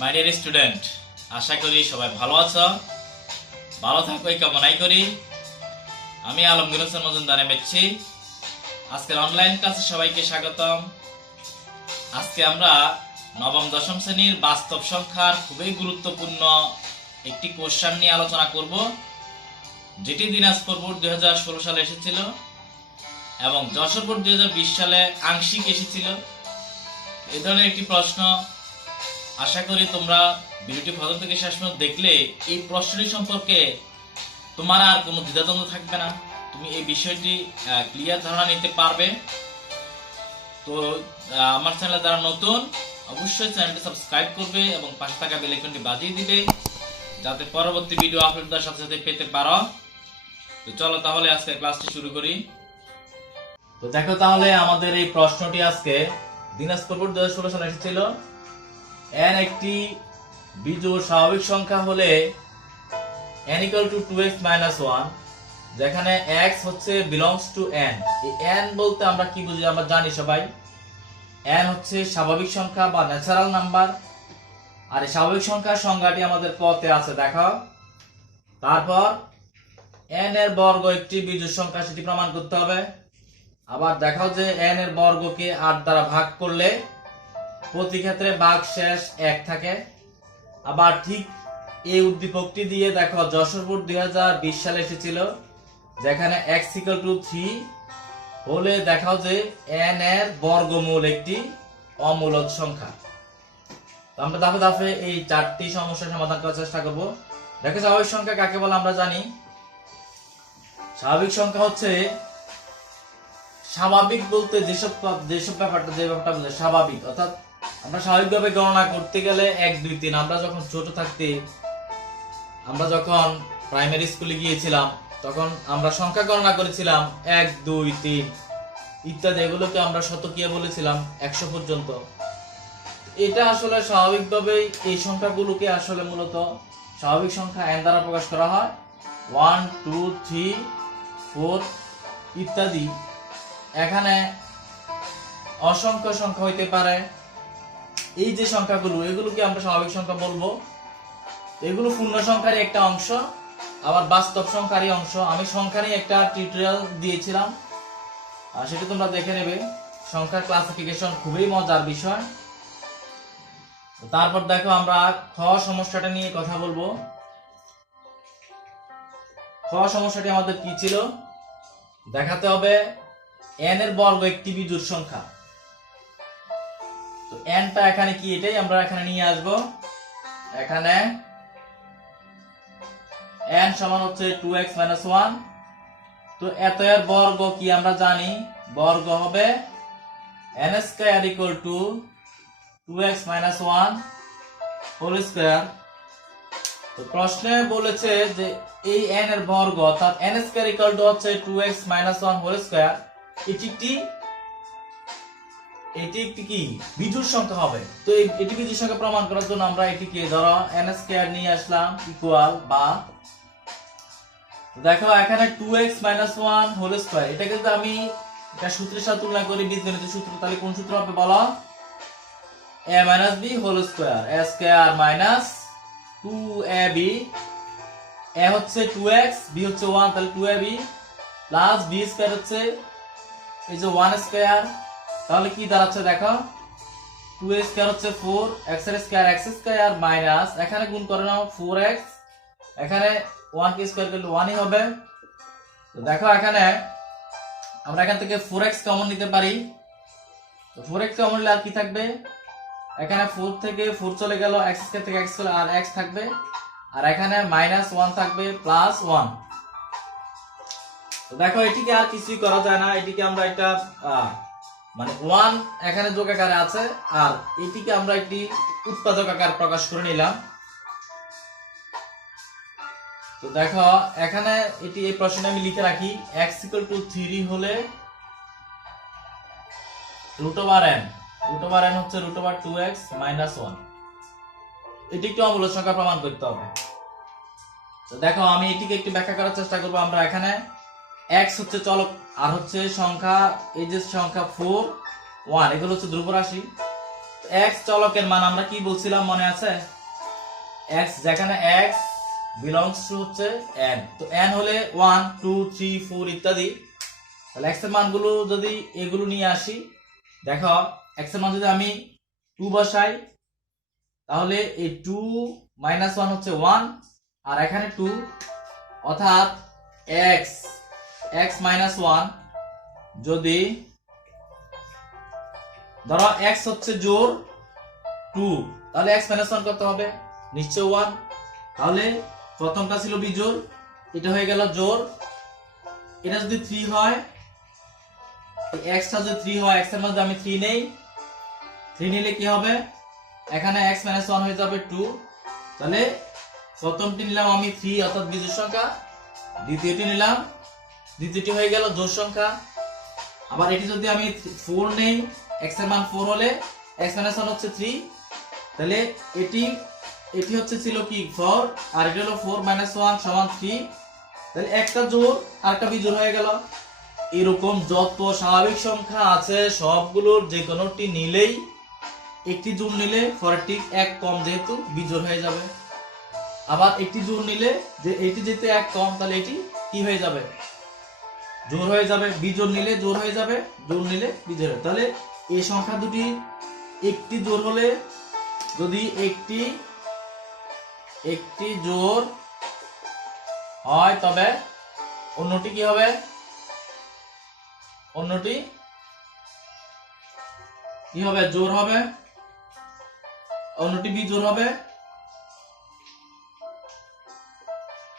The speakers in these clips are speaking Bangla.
মাই ডিয়ার স্টুডেন্ট, আশা করি সবাই ভালো আছো। ভালো থাকো এই কামনাই করি। আমি আলমগীর হোসেন মজুমদার এমএসসি। আজকের অনলাইন ক্লাসে সবাইকে স্বাগতম। আজকে আমরা নবম দশম শ্রেণীর বাস্তব সংখ্যার খুবই গুরুত্বপূর্ণ একটি কোশ্চেন নিয়ে আলোচনা করব, যেটি দিনাজপুর বোর্ড 2016 সালে এসেছিল এবং যশোর বোর্ড 2020 সালে আংশিক এসেছিল। এই ধরনের একটি প্রশ্ন। আশা করি তোমরা ভিডিওটি প্রথম থেকে শেষ পর্যন্ত দেখলে এই প্রশ্নটি সম্পর্কে তোমার আর কোনো দ্বিধাদ্বন্দ্ব থাকবে না। তুমি এই বিষয়টি ক্লিয়ার ধারণা নিতে পারবে। তো আমার চ্যানেলে যারা নতুন, অবশ্যই চ্যানেলটি সাবস্ক্রাইব করবে এবং পাশে থাকা বেল আইকনটি বাজিয়ে দিবে, যাতে পরবর্তী ভিডিও আপলোড দেওয়ার সাথে সাথে পেতে পারো। তো চলো তাহলে আজকে ক্লাসটি শুরু করি। তো দেখো তাহলে আমাদের এই প্রশ্নটি আজকে দিনাজপুর বোর্ড 2016 সালে এসেছিল। n একটি বিজোড় স্বাভাবিক সংখ্যা হলে n equal to 2x minus 1, যেখানে x হচ্ছে belongs to n। এই n বলতে আমরা কি বুঝি? আমরা জানি সবাই n হচ্ছে স্বাভাবিক সংখ্যা বা ন্যাচারাল নাম্বার। আর এই স্বাভাবিক সংখ্যার সংজ্ঞাটি আমাদের পথে আছে, দেখো। তারপর n এর বর্গ একটি বিজোড় সংখ্যা, সেটি প্রমাণ করতে হবে। আবার দেখাও যে n এর বর্গকে 8 দ্বারা ভাগ করলে প্রতি ক্ষেত্রে ভাগশেষ 1 থাকে। আবার ঠিক এই উদ্দীপকটি দিয়ে দেখো যশোর বোর্ড 2020 সালে এসেছিল, যেখানে x equal to 3 হলে দেখাও যে n এর বর্গমূল একটি অমূলদ সংখ্যা। তো আমরা ধাপে ধাপে এই চারটি সমস্যার সমাধান করার চেষ্টা করব। দেখো স্বাভাবিক সংখ্যা কাকে বলে আমরা জানি। স্বাভাবিক সংখ্যা হচ্ছে স্বাভাবিক বলতে যেসব ব্যাপারটা বলে স্বাভাবিক, অর্থাৎ আমরা স্বাভাবিকভাবে গণনা করতে গেলে 1 2 3। আমরা যখন ছোট থাকতে, আমরা যখন প্রাইমারি স্কুলে গিয়েছিলাম, তখন আমরা সংখ্যা গণনা করেছিলাম 1 2 3 ইত্যাদি। এগুলোকে আমরা শতকীয়া বলেছিলাম 100 পর্যন্ত। এটা আসলে স্বাভাবিকভাবেই এই সংখ্যাগুলোকে আসলে মূলত স্বাভাবিক সংখ্যা n দ্বারা প্রকাশ করা হয়। 1 2 3 4 ইত্যাদি। এখানে অসংখ্য সংখ্যা হইতে পারে। এই যে সংখ্যাগুলো, এগুলোকে আমরা স্বাভাবিক সংখ্যা বলবো। এগুলো পূর্ণ সংখ্যারই একটা অংশ, আবার বাস্তব সংখ্যারই অংশ। আমি সংখ্যা নিয়ে একটা টিউটোরিয়াল দিয়েছিলাম, আর সেটা তোমরা দেখে নেবে। সংখ্যার ক্লাসিফিকেশন খুবই মজার বিষয়। তারপর দেখো আমরা খ সমস্যাটা নিয়ে কথা বলবো। খ সমস্যাটি আমাদের কি ছিল? দেখাতে হবে n এর বর্গ একটি বিজোড় সংখ্যা। তো n টা এখানে কি, এটাই আমরা এখানে নিয়ে আসব। এখানে n সমান হচ্ছে 2x 1। তো এত এর বর্গ কি আমরা জানি, বর্গ হবে n square equal to 2x 1 whole square. তো প্রশ্নে বলেছে যে এই n এর বর্গ, অর্থাৎ n স্কয়ার ইকুয়াল টু হচ্ছে 2x 1 হোল স্কয়ার, এটি একটি কি বিজোড় সংখ্যা হবে। তো এটি বিজোড় সংখ্যা প্রমাণ করার জন্য আমরা এটিকে ধরো n স্কয়ার নিয়ে আসলাম ইকুয়াল বা, দেখো এখানে 2x 1 হোল স্কয়ার, এটাকে যদি আমি এটা সূত্রের সাথে তুলনা করি, বীজগণিত সূত্র, তাহলে কোন সূত্র হবে বলো? a - b whole square, a square minus 2ab। a হচ্ছে 2x, b হচ্ছে 1, তাহলে 2ab প্লাস b স্কয়ার হচ্ছে এই যে 1 স্কয়ার। তাহলে কি দাঁড়াচ্ছে দেখো, 2 স্কয়ার হচ্ছে 4, x এর স্কয়ার x স্কয়ার মাইনাস, এখানে গুণ করে নাও 4x, এখানে 1 কে স্কয়ার করলে 1 ই হবে। তো দেখো এখানে আমরা এখান থেকে 4x কমন নিতে পারি। তো 4x কমন নিলে আর কি থাকবে? এখানে 4 থেকে 4 চলে গেল, x স্কয়ার থেকে x চলে আর x থাকবে, আর এখানে মাইনাস 1 থাকবে প্লাস 1। তো দেখো এটিকে আর কিছুই করা যায় না, এটিকে আমরা একটা মানে 1 এখানে যোগ আকারে আছে, আর এটিকে আমরা একটি উৎপাদক আকার প্রকাশ করে নিলাম। তো দেখো এখানে এটি এই প্রশ্নে আমি লিখে রাখি, x equal to 3 হলে root over n হচ্ছে root over 2x minus 1। এটি একটি অমূলদ সংখ্যা প্রমাণ করতে হবে। তো দেখো আমি এটিকে একটু ব্যাখ্যা করার চেষ্টা করব। আমরা এখানে x হচ্ছে চলক আর হচ্ছে সংখ্যা, এই যে সংখ্যা 4 1 এগুলো হচ্ছে ধ্রুব রাশি। x চলকের মান আমরা কি বলছিলাম মনে আছে? x যেখানে x বিলংস টু হচ্ছে n, তো n হলে 1 2 3 4 ইত্যাদি। তাহলে x এর মানগুলো যদি এগুলো নিয়ে আসি, দেখো x এর মান যদি আমি 2 বসাই, তাহলে এই 2 - 1 হচ্ছে 1, আর এখানে 2, অর্থাৎ x - 1 যদি ধরো x হচ্ছে জোর 2, তাহলে x - 1 কত হবে? নিশ্চয় 1। তাহলে প্রথমটা ছিল বিজোড়, এটা হয়ে গেল জোর। এটা যদি 3 হয়, x টা যদি 3 হয়, x এর মধ্যে আমি 3 নেই, 3 নিলে কি হবে? এখানে x - 1 হয়ে যাবে 2। তাহলে প্রথমটি নিলাম আমি 3 অর্থাৎ বিজোড় সংখ্যা, দ্বিতীয়টি নিলাম, দ্বিতীয়টি হয়ে গেল জোড় সংখ্যা। আবার এটি যদি আমি 4 নেই, x এর মান 4 হলে x - 1 হচ্ছে 3, তাহলে এটি হচ্ছে ছিল কি 4, আর এটা হলো 4 - 1 = 3। তাহলে একটা জোড় আর একটা বিজোড় হয়ে গেল। এরকম যত স্বাভাবিক সংখ্যা আছে সবগুলোর যে কোনোটি নিলেই, একটি জোড় নিলে পরেরটি এক কম যেহেতু বিজোড় হয়ে যাবে। আবার একটি জোড় নিলে, যে এটি যেহেতু এক কম, তাহলে এটি কি হয়ে যাবে? জোড় হয়ে যাবে। বিজোড় নিলে জোড় হয়ে যাবে, জোড় নিলে বিজোড় হবে। তাহলে এই সংখ্যা দুটি একটি জোড় হলে, যদি একটি জোড় হয় তবে অন্যটি কি হবে? অন্যটি কি হবে? জোড় হবে। অন্যটি বিজোড় হবে।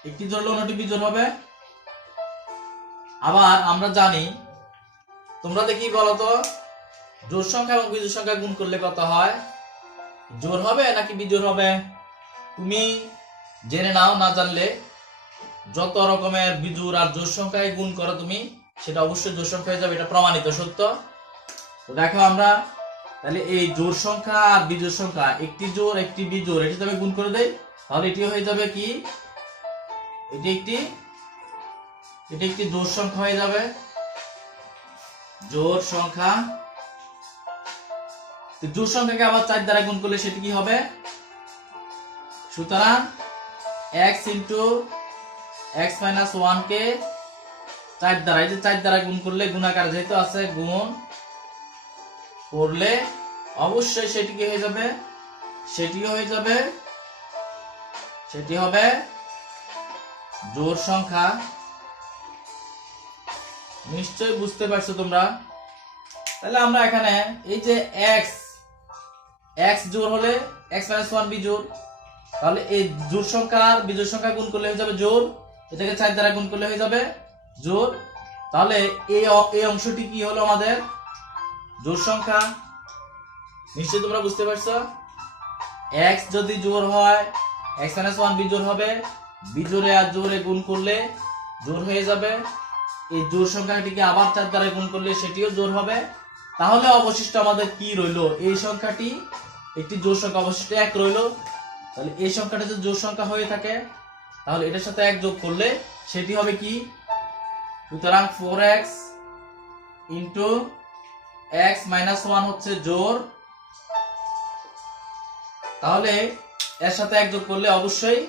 একটি জোড় হলে অন্যটি বিজোড় হবে। আবার আমরা জানি, তোমরা দেখি বলো তো, জোড় সংখ্যা এবং বিজোড় সংখ্যা গুণ করলে কত হয়? জোড় হবে নাকি বিজোড় হবে? তুমি জেনে নাও, না জানলে যত রকমের বিজোড় আর জোড় সংখ্যায় গুণ করো তুমি, সেটা অবশ্যই জোড় সংখ্যা হয়ে যাবে, এটা প্রমাণিত সত্য। তো দেখো আমরা তাহলে এই জোড় সংখ্যা আর বিজোড় সংখ্যা, একটি জোড় একটি বিজোড়, এটি যদি আমি গুণ করে দেই, তাহলে এটি হয়ে যাবে কি? এটি একটি জোড় সংখ্যা হয়ে যাবে, জোড় সংখ্যা। তো জোড় সংখ্যাকে আবার 4 দ্বারা গুণ করলে সেটি কি হবে? সুতরাং x * x - 1 কে 4 দ্বারা, এই যে 4 দ্বারা গুণ করলে, গুণাকার যেহেতু আছে, গুণ করলে অবশ্যই সেটি কি হয়ে যাবে? সেটি হবে জোড় সংখ্যা। নিশ্চয়ই বুঝতে পারছো তোমরা। তাহলে আমরা এখানে এই যে x জোড় হলে x - 1 বিজোড়, তাহলে এই জোড় সংখ্যা আর বিজোড় সংখ্যা গুণ করলে হয়ে যাবে জোড়, এটাকে 4 দ্বারা গুণ করলে হয়ে যাবে জোড়। তাহলে এই অংশটি কি হলো আমাদের? জোড় সংখ্যা। নিশ্চয়ই তোমরা বুঝতে পারছো। x যদি জোড় হয়, x - 1 বিজোড় হবে, বিজোড়ে আর জোড়ে গুণ করলে জোড় হয়ে যাবে। এই জোড় সংখ্যাটিকে আবার 4 দ্বারা গুণ করলে সেটিও জোড় হবে। তাহলে অবশিষ্ট আমাদের কি রইলো? এই সংখ্যাটি একটি জোড় সংখ্যা, অবশিষ্ট 1 রইলো। তাহলে এই সংখ্যাটা যদি জোড় সংখ্যা হয়ে থাকে, তাহলে এটার সাথে 1 যোগ করলে সেটি হবে কি? সুতরাং 4x * x - 1 হচ্ছে জোড়। তাহলে এর সাথে 1 যোগ করলে অবশ্যই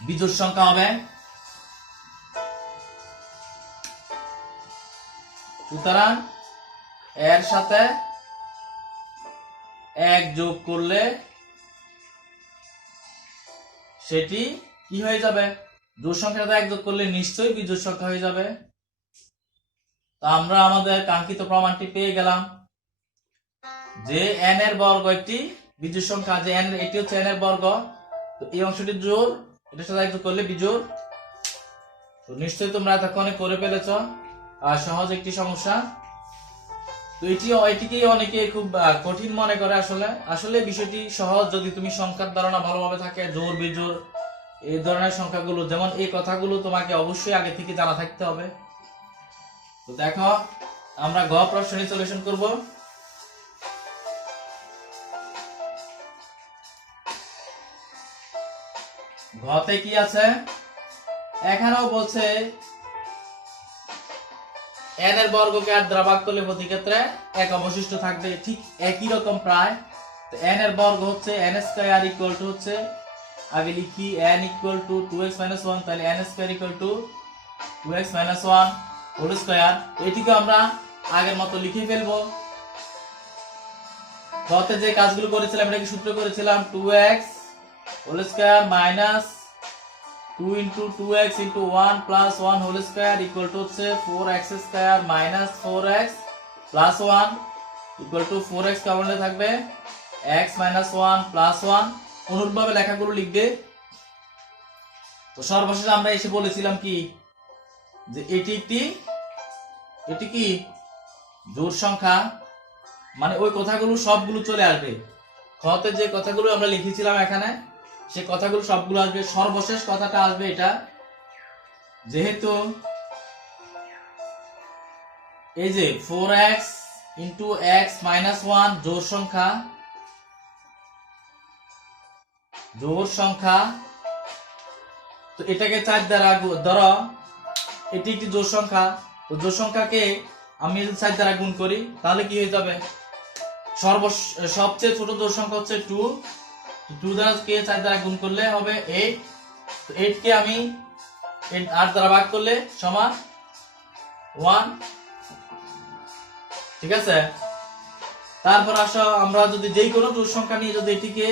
বিজোড় সংখ্যা হবে। সুতরাং এর সাথে 1 যোগ করলে সেটি কি হয়ে যাবে? জোড় সংখ্যাটা 1 যোগ করলে নিশ্চয়ই বিজোড় সংখ্যা হয়ে যাবে। তো আমরা আমাদের কাঙ্ক্ষিত প্রমাণটি পেয়ে গেলাম যে n এর বর্গ একটি বিজোড় সংখ্যা, যে এটি হচ্ছে n এর বর্গ। তো এই অংশটি জোড়, এটার সাথে 1 যোগ করলে বিজোড়। তো নিশ্চয়ই তোমরা এতক্ষণে করে ফেলেছো, আর সহজ একটি সমস্যা। তো এটিকে অনেকে খুব কঠিন মনে করে। আসলে বিষয়টি সহজ, যদি তুমি সংখ্যার ধারণা ভালোভাবে থাকে, জোড় বিজোড় এই ধরনের সংখ্যাগুলো, যেমন এই কথাগুলো তোমাকে অবশ্যই আগে থেকে জানা থাকতে হবে। তো দেখো আমরা গ প্রশ্নের সলিউশন করব। ঘতে কি আছে? এখানেও বলছে n এর বর্গকে 8 দ্বারা ভাগ করলে প্রতি ক্ষেত্রে 1 অবশিষ্ট থাকবে, ঠিক একই রকম প্রায়। তো n এর বর্গ হচ্ছে n স্কয়ার ইকুয়াল টু হচ্ছে, আগে লিখি n ইকুয়াল টু 2x 1, তাহলে n square equal to 2x 1 whole square. এটিকে আমরা আগের মতো লিখে ফেলবো। গতে যে কাজগুলো করেছিলাম এটাকে সূত্র করেছিলাম 2x whole square minus 2 into 2x into 1 plus 1 whole square equal to হচ্ছে 4x square minus 4x plus 1 equal to 4x কমনে থাকবে x মাইনাস 1 প্লাস 1। অনুরূপভাবে লেখাগুলো লিখবে। তো সর্বশেষ আমরা এসে বলেছিলাম কি, যে এটি কি জোড় সংখ্যা, মানে ওই কথাগুলো সবগুলো চলে আসবে। খতে যে কথাগুলো আমরা লিখেছিলাম এখানে সে কথাগুলো সবগুলো আসবে। সর্বশেষ কথাটা আসবে এটা, যেহেতু এই যে 4x ইন্টু x মাইনাস 1 জোড় সংখ্যা, তো এটাকে 4 দ্বারা ধরো এটি একটি জোড় সংখ্যা। তো জোড় সংখ্যাকে আমি যদি 4 দ্বারা গুণ করি তাহলে কি হয়ে যাবে, সবচেয়ে ছোট জোড় সংখ্যা হচ্ছে 2 দ্বারা কে 4 দ্বারা গুণ করলে হবে 8। তো 8 কে আমি 8 দ্বারা ভাগ করলে সমান 1, ঠিক আছে। তারপর আসো আমরা যদি যেই কোনো জোড় সংখ্যা নিয়ে যদি এটিকে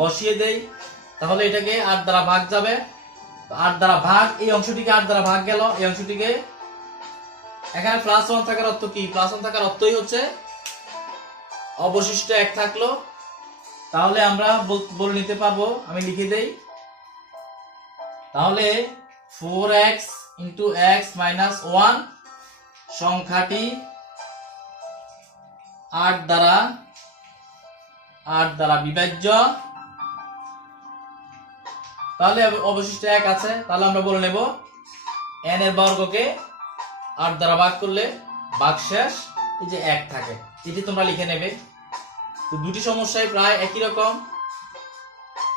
বসিয়ে দেই তাহলে এটাকে 8 দ্বারা ভাগ যাবে। 8 দ্বারা ভাগ, এই অংশটিকে 8 দ্বারা ভাগ গেল, এই অংশটিকে এখানে প্লাস 1 থাকার অর্থ কি, প্লাস 1 থাকার অর্থই হচ্ছে অবশিষ্ট 1 থাকলো। তাহলে আমরা বলে নিতে পারবো, আমি লিখে দেই, তাহলে 4x ইন্টু x মাইনাস 1 সংখ্যাটি 8 দ্বারা বিভাজ্য। তাহলে অবশিষ্ট 1 আছে, তাহলে আমরা বলে নেব n এর বর্গকে 8 দ্বারা ভাগ করলে ভাগশেষ এই যে 1 থাকে, এটি তোমরা লিখে নেবে। তো দুটি সমস্যায় প্রায় একই রকম।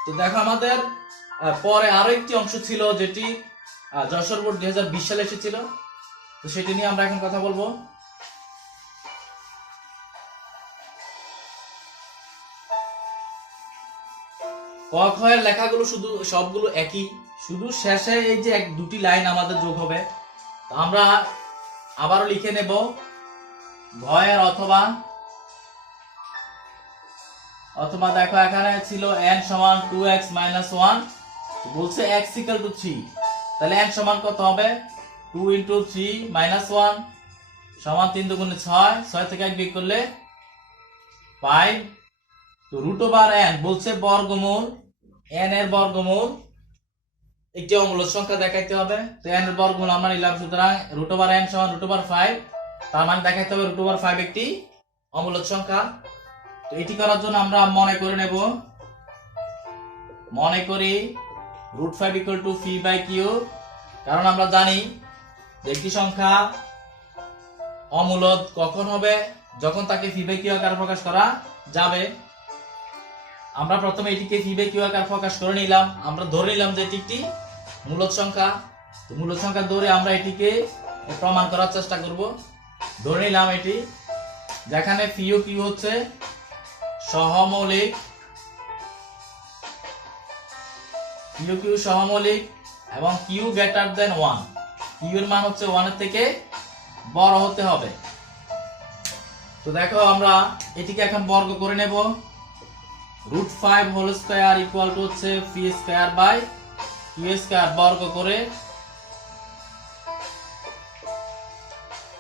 তো দেখো আমাদের পরে আরো একটি অংশ ছিল যেটি যশোর বোর্ড 2020 সালে এসেছিল, তো সেটি নিয়ে আমরা এখন কথা বলবো। ক খ এর লেখাগুলো শুধু সবগুলো একই, শুধু শেষে এই যে দুটি লাইন আমাদের যোগ হবে। তো আমরা আবারও লিখে নেব ভয়ের অথবা দেখো এখানে ছিল n সমান 2x মাইনাস 1, বলছে x ইকুয়াল টু 3, তাহলে n সমান কত হবে 2 ইন্টু 3 মাইনাস 1 সমান 3 দুগুণে 6, 6 থেকে 1 বিয়োগ করলে 5। তো রুট ওভার n বলছে বর্গমূল, n এর বর্গমূল একটি অমূলদ সংখ্যা দেখাইতে হবে। তো n এর বর্গমূল আমরা নিলাম, সুতরাং রুট ওভার n সমান রুট ওভার 5, তার মানে দেখাইতে হবে রুট ওভার 5 একটি অমূলদ সংখ্যা। তো এটি করার জন্য আমরা মনে করি root 5 equal to P by Q, কারণ আমরা জানি যে একটি সংখ্যা অমূলদ কখন হবে, যখন তাকে পি বাই কিউ আকারে প্রকাশ করা যাবে। আমরা প্রথমে এটিকে পি বাই কিউ আকারে প্রকাশ করে নিলাম, আমরা ধরে নিলাম যে এটি একটি মূলদ সংখ্যা। তো মূলদ সংখ্যা ধরে আমরা এটিকে প্রমাণ করার চেষ্টা করব। ধরে নিলাম এটি, যেখানে পি ও কিউ হচ্ছে সহমৌলিক, এবং কিউ গ্রেটার দেন 1, কিউ এর মান হচ্ছে 1 এর থেকে বড় হতে হবে। তো দেখো আমরা এটিকে এখন বর্গ করে নেব। Root 5 whole square equal to হচ্ছে P square by Q square, বর্গ করে।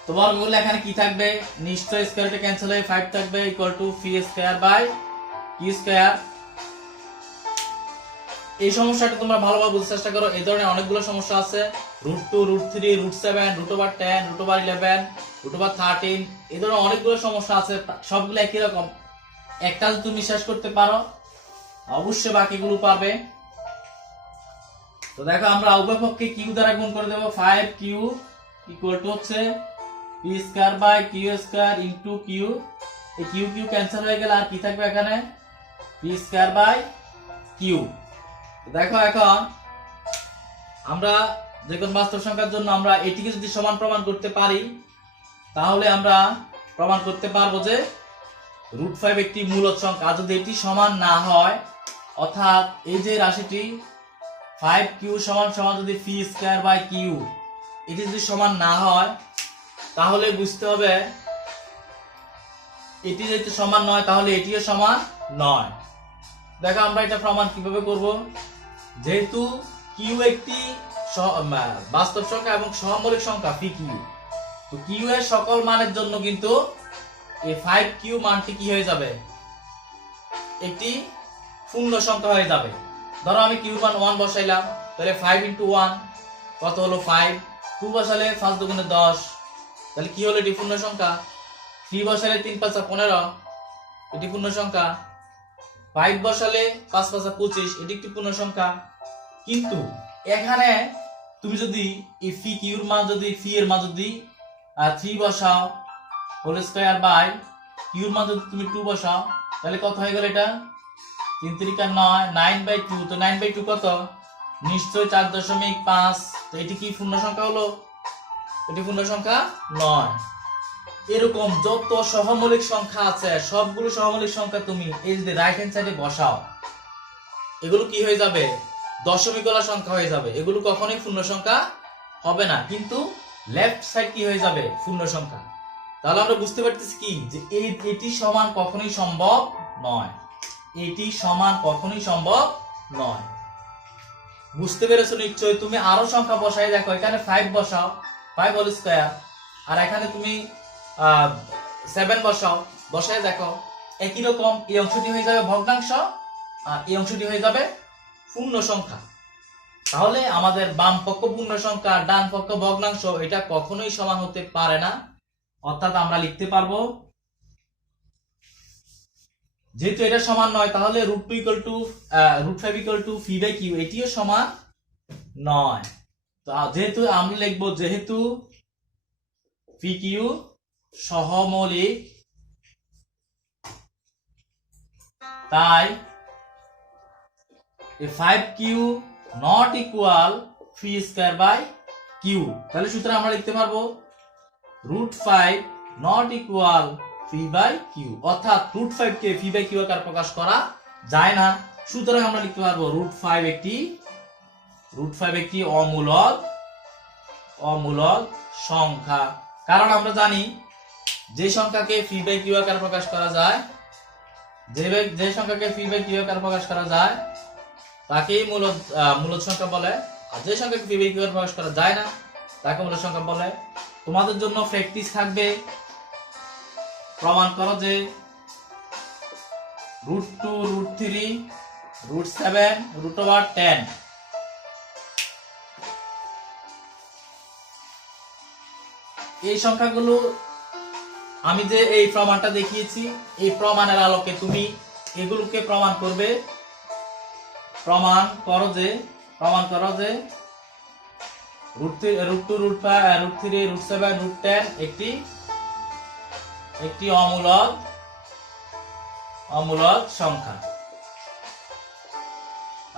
তো বর্গ করলে এখানে কি থাকবে, নিশ্চয় স্কয়ারটা ক্যান্সেল হয়ে 5 থাকবে equal to P square by Q square. এই সমস্যাটা তোমরা ভালোভাবে বুঝতে চেষ্টা করো, এই ধরনের অনেকগুলো সমস্যা আছে, root 2, root 3, root 7, root over 10, root over 11, root over 13, এই ধরনের অনেকগুলো সমস্যা আছে, সবগুলো একই রকম। একটা যদি তুমি শেষ করতে পারো অবশ্যই বাকিগুলো পাবে। তো দেখো আমরা উভয় পক্ষে কিউ দ্বারা গুণ করে দেব, 5q ইকুয়াল টু হচ্ছে P square by Q square into Q, এই কিউ কিউ ক্যান্সেল হয়ে গেল, আর কি থাকবে এখানে পি স্কয়ার বাই কিউ। দেখো এখন আমরা যে কোন বাস্তব সংখ্যার জন্য আমরা এটিকে যদি সমান প্রমাণ করতে পারি, তাহলে আমরা প্রমাণ করতে পারবো যে √5 একটি মূলদ সংখ্যা। যদি এটি সমান না হয়, অর্থাৎ এই যে রাশিটি 5q সমান সমান যদি phi²/q এটি যদি সমান না হয়, তাহলে বুঝতে হবে এটি যদি সমান নয় তাহলে এটিও সমান নয়। দেখো আমরা এটা প্রমাণ কিভাবে করব। যেহেতু q একটি বাস্তব সংখ্যা এবং সহমৌলিক সংখ্যা pq, তো q এর সকল মানের জন্য কিন্তু এই 5q মানটি কি হয়ে যাবে, একটি পূর্ণ সংখ্যা হয়ে যাবে। ধরো আমি q মান 1 বসাইলাম, তাহলে 5 × 1 কত হলো 5, 2 বসালে 5 × 2 = 10, তাহলে কি হলো, এটি পূর্ণ সংখ্যা। 3 বসালে 3 × 5 = 15, এটি পূর্ণ সংখ্যা। 5 বসালে 5 × 5 = 25, এটি একটি পূর্ণ সংখ্যা। কিন্তু এখানে তুমি যদি এই pq এর মান যদি 3 বসাও √2/q এর মান যদি তুমি 2 বসাও, তাহলে কত হয়ে গেল, এটা 3 × 3 = 9, 9/2, তো 9/2 কত, নিশ্চয় 4.5। তো এটি কি পূর্ণ সংখ্যা হলো, এটি পূর্ণ সংখ্যা নয়। এরকম যত সহমৌলিক সংখ্যা আছে সবগুলো সহমৌলিক সংখ্যা তুমি এই যদি রাইট হ্যান্ড সাইডে বসাও, এগুলো কি হয়ে যাবে, দশমিকওয়ালা সংখ্যা হয়ে যাবে। এগুলো কখনোই পূর্ণ সংখ্যা হবে না, কিন্তু লেফট সাইড কি হয়ে যাবে, পূর্ণ সংখ্যা। তাহলে আমরা বুঝতে পারতেছি কি, যে এটি সমান কখনোই সম্ভব নয়, এটি সমান কখনোই সম্ভব নয়। বুঝতে পেরেছো নিশ্চয়। তুমি আরো সংখ্যা বসাই দেখো, এখানে 5 বসাও, 5² আর এখানে তুমি 7 বসাও, বসাই দেখো একই রকম। এই অংশটি হয়ে যাবে ভগ্নাংশ আর এই অংশটি হয়ে যাবে পূর্ণ সংখ্যা। তাহলে আমাদের বাম পক্ষ পূর্ণ সংখ্যা, ডান পক্ষ ভগ্নাংশ, এটা কখনোই সমান হতে পারে না। অর্থাৎ আমরা লিখতে পারবো, যেহেতু এটা সমান নয়, তাহলে √5 = phi/q এটিও সমান নয়। তো যেহেতু আমরা লিখবো, যেহেতু pq সহমৌলিক, তাই 5q not equal phi²/q। তাহলে সুতরাং আমরা লিখতে পারবো √5 not equal phi/q, অর্থাৎ √5 কে phi/q আকারে প্রকাশ করা যায় না। সুতরাং আমরা লিখতে পারবো √5 একটি অমূলদ সংখ্যা। কারণ আমরা জানি যে সংখ্যাকে phi/q আকারে প্রকাশ করা যায়, যে সংখ্যাকে phi/q আকারে প্রকাশ করা যায় তাকেই মূলদ সংখ্যা বলে, আর যে সংখ্যাকে phi/q আকারে প্রকাশ করা যায় না তাকে মূলদ সংখ্যা বলে। তোমাদের জন্য প্র্যাকটিস থাকবে, প্রমাণ করো যে √2, √3, √7, √10 এই সংখ্যাগুলো আমি যে এই প্রমাণটা দেখিয়েছি, এই প্রমাণের আলোকে তুমি এগুলোকে প্রমাণ করবে। প্রমাণ করো যে √2, √5, √3, √7, √10 একটি অমূলদ সংখ্যা।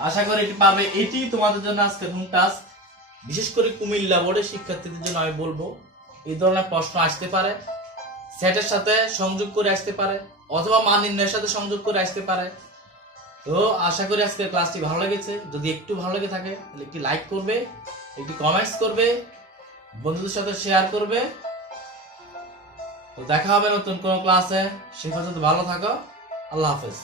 আশা করি এটি পারবে। এটি তোমাদের জন্য আজকে হোম টাস্ক। বিশেষ করে কুমিল্লা বোর্ডের শিক্ষার্থীদের জন্য আমি বলবো, এই ধরনের প্রশ্ন আসতে পারে, সেটের সাথে সংযোগ করে আসতে পারে, অথবা মান নির্ণয়ের সাথে সংযোগ করে আসতে পারে। তো আশা করি আজকের ক্লাসটি ভালো লেগেছে। যদি একটু ভালো লেগে থাকে তাহলে একটি লাইক করবে, একটি কমেন্টস করবে, বন্ধুদের সাথে শেয়ার করবে। তো দেখা হবে নতুন কোনো ক্লাসে। সে পর্যন্ত ভালো থাকো। আল্লাহ হাফেজ।